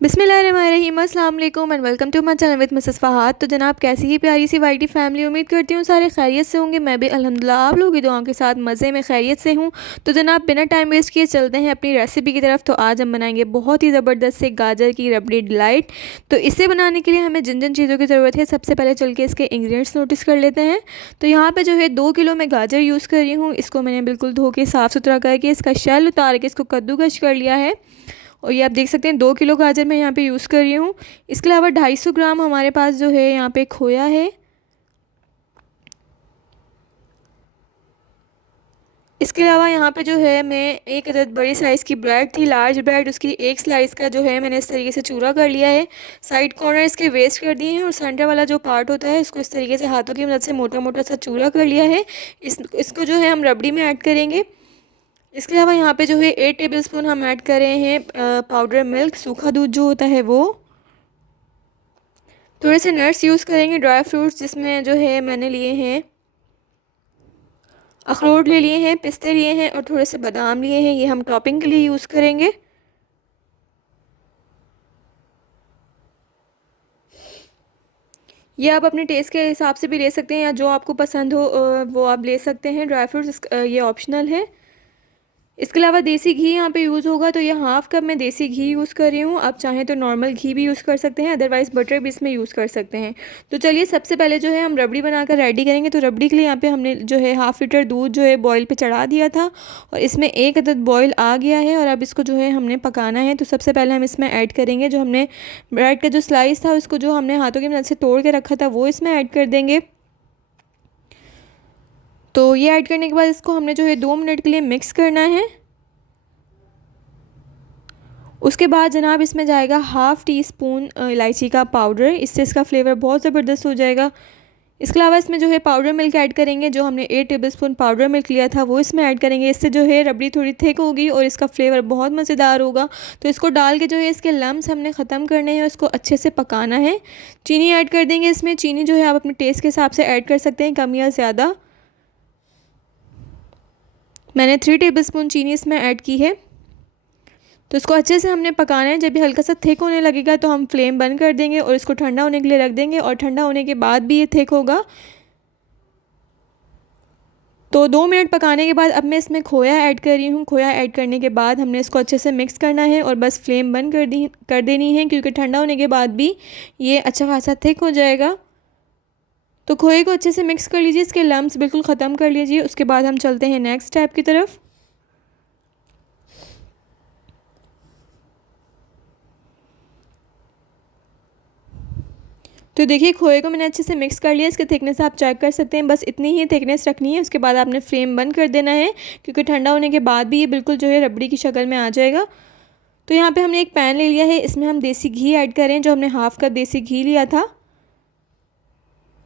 बिस्मिल्लाहिर्रहमानिर्रहीम, अस्सलाम वालेकुम and welcome to my channel with Mrs Fahad. तो जनाब, कैसी ही प्यारी सी वाइटी फैमिली, उम्मीद करती हूँ सारे खैरियत से होंगे। मैं भी अल्हम्दुलिल्लाह आप लोगों की दुआओं के साथ मज़े में खैरियत से हूँ। तो जनाब, बिना टाइम वेस्ट किए चलते हैं अपनी रेसिपी की तरफ। तो आज हम बनाएंगे बहुत ही ज़बरदस्त से गाजर की रबड़ी डिलाइट। तो इसे बनाने के लिए हमें जिन जिन चीज़ों की ज़रूरत है, सबसे पहले चल के इसके इंग्रेडिएंट्स नोटिस कर लेते हैं। तो यहाँ पर जो है 2 किलो मैं गाजर यूज़ कर रही हूँ। इसको मैंने बिल्कुल धो के साफ़ सुथरा करके इसका शेल उतार के इसको कद्दूकश कर लिया है। और ये आप देख सकते हैं 2 किलो गाजर मैं यहाँ पे यूज़ कर रही हूँ। इसके अलावा 250 ग्राम हमारे पास जो है यहाँ पे खोया है। इसके अलावा यहाँ पे जो है मैं एक अदद बड़ी साइज़ की ब्रेड थी, लार्ज ब्रेड, उसकी एक स्लाइस का जो है मैंने इस तरीके से चूरा कर लिया है। साइड कॉर्नर इसके वेस्ट कर दिए हैं और सेंटर वाला जो पार्ट होता है इसको इस तरीके से हाथों की मदद से मोटा मोटा सा चूरा कर लिया है। इसको जो है हम रबड़ी में ऐड करेंगे। इसके अलावा यहाँ पे जो है 8 टेबलस्पून हम ऐड कर रहे हैं पाउडर मिल्क, सूखा दूध जो होता है वो। थोड़े से नट्स यूज़ करेंगे, ड्राई फ्रूट्स, जिसमें जो है मैंने लिए हैं अखरोट ले लिए हैं, पिस्ते लिए हैं और थोड़े से बादाम लिए हैं। ये हम टॉपिंग के लिए यूज़ करेंगे। ये आप अपने टेस्ट के हिसाब से भी ले सकते हैं या जो आपको पसंद हो वो आप ले सकते हैं। ड्राई फ्रूट्स ये ऑप्शनल है। इसके अलावा देसी घी यहाँ पे यूज़ होगा, तो ये हाफ़ कप मैं देसी घी यूज़ कर रही हूँ। आप चाहें तो नॉर्मल घी भी यूज़ कर सकते हैं, अदरवाइज़ बटर भी इसमें यूज़ कर सकते हैं। तो चलिए सबसे पहले जो है हम रबड़ी बनाकर रेडी करेंगे। तो रबड़ी के लिए यहाँ पे हमने जो है हाफ़ लीटर दूध जो है बॉयल पे चढ़ा दिया था और इसमें एक अदद बॉयल आ गया है और अब इसको जो है हमने पकाना है। तो सबसे पहले हम इसमें ऐड करेंगे जो हमने ब्रेड का जो स्लाइस था उसको जो हमने हाथों की मदद से तोड़ के रखा था वो इसमें ऐड कर देंगे। तो ये ऐड करने के बाद इसको हमने जो है 2 मिनट के लिए मिक्स करना है। उसके बाद जनाब इसमें जाएगा हाफ़ टी स्पून इलायची का पाउडर, इससे इसका फ्लेवर बहुत ज़बरदस्त हो जाएगा। इसके अलावा इसमें जो है पाउडर मिल्क ऐड करेंगे। जो हमने 8 टेबलस्पून पाउडर मिल्क लिया था वो इसमें ऐड करेंगे। इससे जो है रबड़ी थोड़ी थिक होगी और इसका फ्लेवर बहुत मज़ेदार होगा। तो इसको डाल के जो है इसके लम्स हमने ख़त्म करने हैं, उसको अच्छे से पकाना है। चीनी ऐड कर देंगे इसमें। चीनी जो है आप अपने टेस्ट के हिसाब से ऐड कर सकते हैं, कम या ज़्यादा। मैंने 3 टेबलस्पून चीनी इसमें ऐड की है। तो इसको अच्छे से हमने पकाना है। जब ये हल्का सा थिक होने लगेगा तो हम फ्लेम बंद कर देंगे और इसको ठंडा होने के लिए रख देंगे और ठंडा होने के बाद भी ये थिक होगा। तो 2 मिनट पकाने के बाद अब मैं इसमें खोया ऐड कर रही हूँ। खोया ऐड करने के बाद हमने इसको अच्छे से मिक्स करना है और बस फ्लेम बंद कर देनी है, क्योंकि ठंडा होने के बाद भी ये अच्छा खासा थिक हो जाएगा। तो खोए को अच्छे से मिक्स कर लीजिए, इसके लम्स बिल्कुल ख़त्म कर लीजिए। उसके बाद हम चलते हैं नेक्स्ट स्टेप की तरफ। तो देखिए खोए को मैंने अच्छे से मिक्स कर लिया। इसके थिकनेस आप चेक कर सकते हैं, बस इतनी ही थिकनेस रखनी है। उसके बाद आपने फ्लेम बंद कर देना है, क्योंकि ठंडा होने के बाद भी ये बिल्कुल जो है रबड़ी की शक्ल में आ जाएगा। तो यहाँ पे हमने एक पैन ले लिया है, इसमें हम देसी घी ऐड करें। जो हमने हाफ़ कप देसी घी लिया था,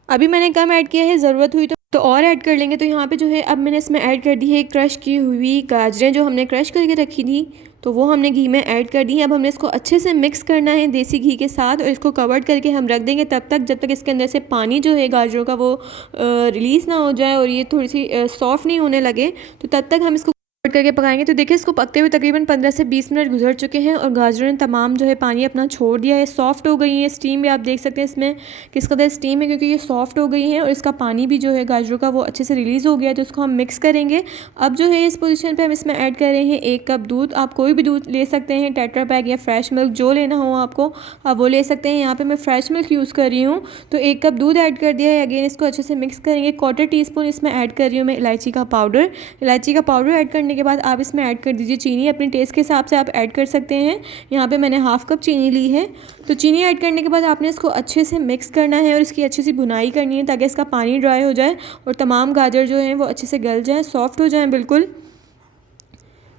अभी मैंने कम ऐड किया है, ज़रूरत हुई तो और ऐड कर लेंगे। तो यहाँ पे जो है अब मैंने इसमें ऐड कर दी है क्रश की हुई गाजरें, जो हमने क्रश करके रखी थी, तो वो हमने घी में ऐड कर दी है। अब हमने इसको अच्छे से मिक्स करना है देसी घी के साथ और इसको कवर करके हम रख देंगे तब तक जब तक इसके अंदर से पानी जो है गाजरों का वो रिलीज़ ना हो जाए और ये थोड़ी सी सॉफ्ट नहीं होने लगे। तो तब तक हम इसको कवर करके पकाएंगे। तो देखिए इसको पकते हुए तकरीबन 15 से 20 मिनट गुजर चुके हैं और गाजरों ने तमाम जो है पानी अपना छोड़ दिया है, सॉफ्ट हो गई है। स्टीम भी आप देख सकते हैं इसमें किस कदर स्टीम है, क्योंकि ये सॉफ्ट हो गई हैं और इसका पानी भी जो है गाजरों का वो अच्छे से रिलीज़ हो गया है। तो इसको हम मिक्स करेंगे। अब जो है इस पोजीशन पे हम इसमें ऐड कर रहे हैं 1 कप दूध। आप कोई भी दूध ले सकते हैं, टेट्रा पैक या फ्रेश मिल्क, जो लेना हो आपको आप वो ले सकते हैं। यहाँ पे मैं फ्रेश मिल्क यूज़ कर रही हूँ। तो 1 कप दूध ऐड कर दिया है। अगेन इसको अच्छे से मिक्स करेंगे। 1/4 टीस्पून इसमें ऐड कर रही हूँ मैं इलायची का पाउडर। इलायची का पाउडर ऐड करने के बाद आप इसमें ऐड कर दीजिए चीनी। अपने टेस्ट के हिसाब से आप ऐड कर सकते हैं। यहाँ पे मैंने हाफ़ कप चीनी ली है। तो चीनी ऐड करने के बाद आपने इसको अच्छे से मिक्स करना है और इसकी अच्छी सी भुनाई करनी है, ताकि इसका पानी ड्राई हो जाए और तमाम गाजर जो हैं वो अच्छे से गल जाएं, सॉफ्ट हो जाएं बिल्कुल।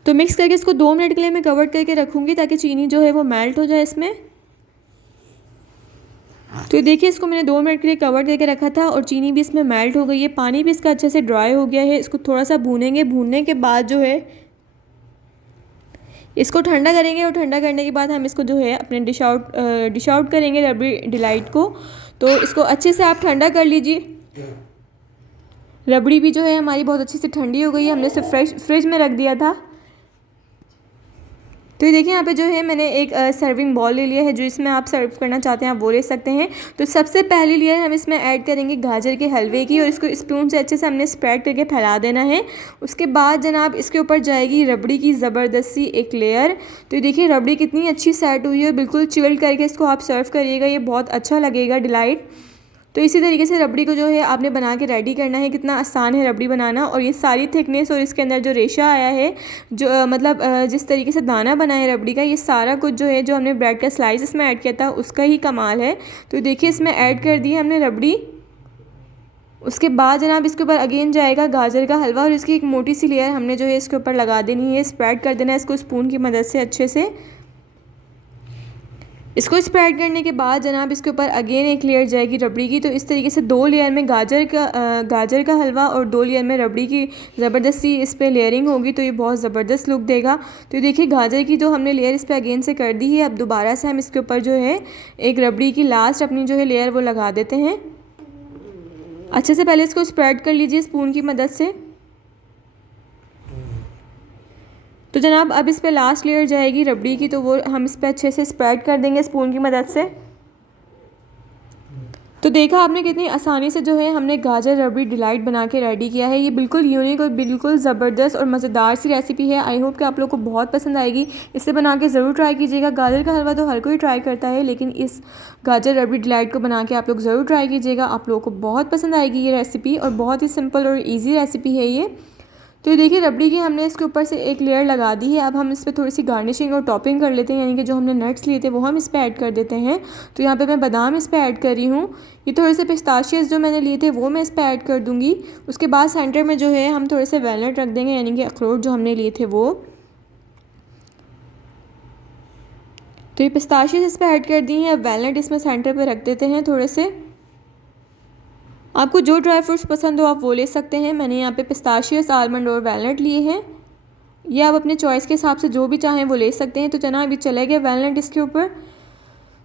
तो मिक्स करके इसको 2 मिनट के लिए मैं कवर करके रखूँगी, ताकि चीनी जो है वो मेल्ट हो जाए इसमें। तो देखिए इसको मैंने 2 मिनट के लिए कवर करके रखा था और चीनी भी इसमें मेल्ट हो गई है, पानी भी इसका अच्छे से ड्राई हो गया है। इसको थोड़ा सा भूनेंगे। भूनने के बाद जो है इसको ठंडा करेंगे और ठंडा करने के बाद हम इसको जो है अपने डिश आउट करेंगे रबड़ी डिलाइट को। तो इसको अच्छे से आप ठंडा कर लीजिए। रबड़ी भी जो है हमारी बहुत अच्छे से ठंडी हो गई है, हमने इसे फ्रिज में रख दिया था। तो ये देखिए यहाँ पे जो है मैंने एक सर्विंग बॉल ले लिया है, जो इसमें आप सर्व करना चाहते हैं आप वो ले सकते हैं। तो सबसे पहली लेयर हम इसमें ऐड करेंगे गाजर के हलवे की, और इसको स्पून से अच्छे से हमने स्प्रेड करके फैला देना है। उसके बाद जनाब इसके ऊपर जाएगी रबड़ी की ज़बरदस्त सी एक लेयर। तो ये देखिए रबड़ी कितनी अच्छी सेट हुई है, बिल्कुल चिल्ड करके इसको आप सर्व करिएगा, ये बहुत अच्छा लगेगा, डिलाइट। तो इसी तरीके से रबड़ी को जो है आपने बना के रेडी करना है। कितना आसान है रबड़ी बनाना, और ये सारी थिकनेस और इसके अंदर जो रेशा आया है, जो मतलब जिस तरीके से दाना बना है रबड़ी का, ये सारा कुछ जो है जो हमने ब्रेड का स्लाइस इसमें ऐड किया था उसका ही कमाल है। तो देखिए इसमें ऐड कर दी है हमने रबड़ी। उसके बाद जनाब इसके ऊपर अगेन जाएगा गाजर का हलवा, और इसकी एक मोटी सी लेयर हमने जो है इसके ऊपर लगा देनी है, स्प्रेड कर देना है इसको स्पून की मदद से अच्छे से। इसको स्प्रेड करने के बाद जनाब इसके ऊपर अगेन एक लेयर जाएगी रबड़ी की। तो इस तरीके से 2 लेयर में गाजर का हलवा और 2 लेयर में रबड़ी की ज़बरदस्ती इस पर लेयरिंग होगी, तो ये बहुत ज़बरदस्त लुक देगा। तो ये देखिए गाजर की जो हमने लेयर इस पर अगेन से कर दी है, अब दोबारा से हम इसके ऊपर जो है एक रबड़ी की लास्ट अपनी जो है लेयर वो लगा देते हैं। अच्छे से पहले इसको स्प्रेड कर लीजिए स्पून की मदद से। तो जनाब अब इस पे लास्ट लेयर जाएगी रबड़ी की, तो वो हम इस पे अच्छे से स्प्रेड कर देंगे स्पून की मदद से। तो देखा आपने कितनी आसानी से जो है हमने गाजर रबड़ी डिलाइट बना के रेडी किया है। ये बिल्कुल यूनिक और बिल्कुल ज़बरदस्त और मज़ेदार सी रेसिपी है। आई होप कि आप लोग को बहुत पसंद आएगी, इसे बना के ज़रूर ट्राई कीजिएगा। गाजर का हलवा तो हर कोई ट्राई करता है, लेकिन इस गाजर रबड़ी डिलाइट को बना के आप लोग ज़रूर ट्राई कीजिएगा। आप लोगों को बहुत पसंद आएगी ये रेसिपी, और बहुत ही सिंपल और ईजी रेसिपी है ये। तो ये देखिए रबड़ी की हमने इसके ऊपर से एक लेयर लगा दी है। अब हम इस पर थोड़ी सी गार्निशिंग और टॉपिंग कर लेते हैं, यानी कि जो हमने नट्स लिए थे वो हम इस पर ऐड कर देते हैं। तो यहाँ पे मैं बादाम इस पर ऐड कर रही हूँ। ये थोड़े से पिस्ताशियस जो मैंने लिए थे वो मैं इस पर ऐड कर दूँगी। उसके बाद सेंटर में जो है हम थोड़े से वैलनट रख देंगे, यानी कि अखरोट जो हमने लिए थे वो। तो ये पिस्ताशियस इस पर ऐड कर दी हैं। अब वैलनट इसमें सेंटर पर रख देते हैं थोड़े से। आपको जो ड्राई फ्रूट्स पसंद हो आप वो ले सकते हैं। मैंने यहाँ पे पिस्ताशियस, आलमंड और वैलनट लिए हैं। ये आप अपने चॉइस के हिसाब से जो भी चाहें वो ले सकते हैं। तो जनाब ये चले गए वैलनट इसके ऊपर।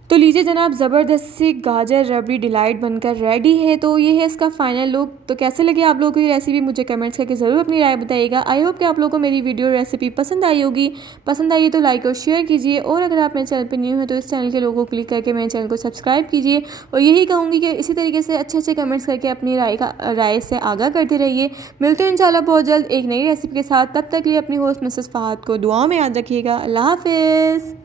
तो लीजिए जनाब ज़बरदस्त सी गाजर रबड़ी डिलाइट बनकर रेडी है। तो ये है इसका फाइनल लुक। तो कैसे लगी आप लोगों को ये रेसिपी, मुझे कमेंट्स करके ज़रूर अपनी राय बताइएगा। आई होप कि आप लोगों को मेरी वीडियो रेसिपी पसंद आई होगी। पसंद आई है तो लाइक और शेयर कीजिए, और अगर आप मेरे चैनल पर न्यू हैं तो इस चैनल के लोगो को क्लिक करके मेरे चैनल को सब्सक्राइब कीजिए। और यही कहूँगी कि इसी तरीके से अच्छे कमेंट्स करके अपनी राय से आगाह करते रहिए। मिलते हैं इंशाल्लाह बहुत जल्द एक नई रेसिपी के साथ। तब तक लिए अपनी होस्ट मिसेस फ़हाद को दुआ में याद रखिएगा। अल्लाह हाफिज़।